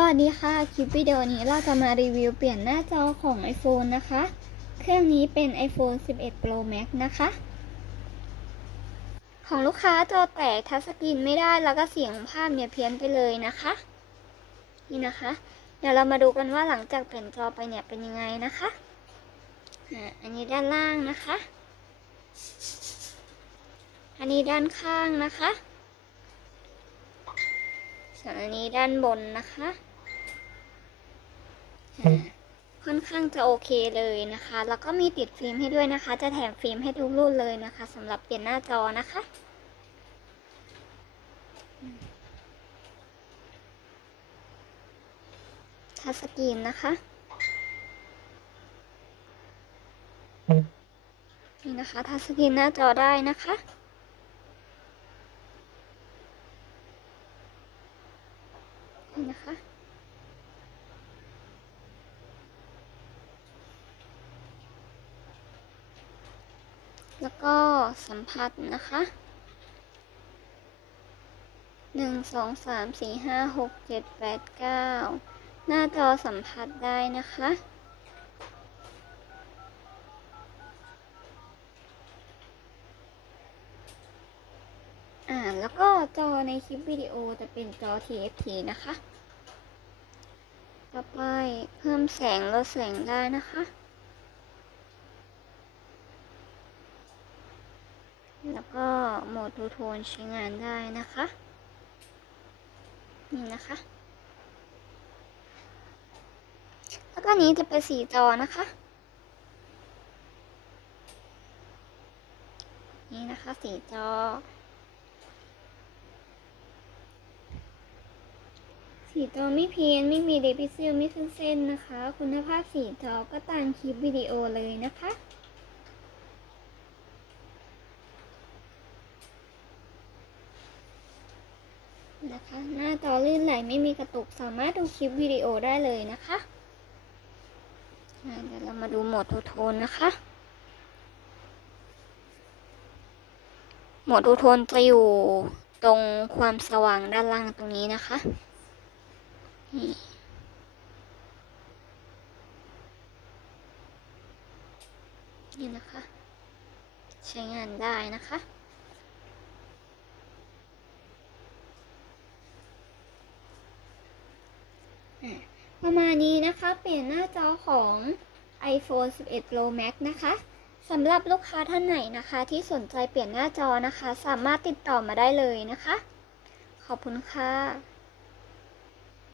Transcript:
สวัสดีค่ะ คลิปวิดีโอนี้เราจะมารีวิวเปลี่ยนหน้าจอของ iPhone นะคะ เครื่องนี้เป็น iPhone 11 Pro Max นะคะ ของลูกค้าจอแตกทัชสกรีนไม่ได้แล้วก็เสียงภาพเนี่ยเพี้ยนไปเลยนะคะ นี่นะคะ เดี๋ยวเรามาดูกันว่าหลังจากเปลี่ยนจอไปเนี่ยเป็นยังไงนะคะอันนี้ด้านล่างนะคะ อันนี้ด้านข้างนะคะส่วนอันนี้ด้านบนนะคะ ค่อนข้างจะโอเคเลยนะคะ แล้วก็มีติดฟิล์มให้ด้วยนะคะ จะแถมฟิล์มให้ทุกรุ่นเลยนะคะสำหรับเปลี่ยนหน้าจอนะคะ ทัชสกรีนนะคะนี่นะคะทัชสกรีนหน้าจอได้นะคะ นี่นะคะ แล้วก็สัมผัสนะคะหนึ่งสองสามสี่ห้าหกเจ็ดแปดเก้าหน้าจอสัมผัสได้นะคะ อ่า แล้วก็จอในคลิปวิดีโอจะเป็นจอ TFT นะคะ ต่อไปเพิ่มแสงลดแสงได้นะคะ แล้ว ก็โหมดดูโทนใช้งานได้นะคะ นี่นะคะ แล้วก็นี้จะเป็นสีจอนะคะ นี่นะคะสีจอ สีจอไม่เพี้ยนไม่มีเดพิเซลไม่ขึ้นเส้นนะคะ คุณภาพสีจอก็ตามคลิปวิดีโอเลยนะคะ นะคะ หน้าจอลื่นไหลไม่มีกระตุกสามารถดูคลิปวิดีโอได้เลยนะคะเดี๋ยวเรามาดูโหมดทูโทนนะคะ โหมดทูโทนจะอยู่ตรงความสว่างด้านล่างตรงนี้นะคะนี่นี่นะคะ ใช้งานได้นะคะ ประมาณนี้นะคะ เปลี่ยนหน้าจอของ iPhone 11 Pro Max นะคะสำหรับลูกค้าท่านไหนนะคะ ที่สนใจเปลี่ยนหน้าจอนะคะ สามารถติดต่อมาได้เลยนะคะ ขอบคุณค่ะ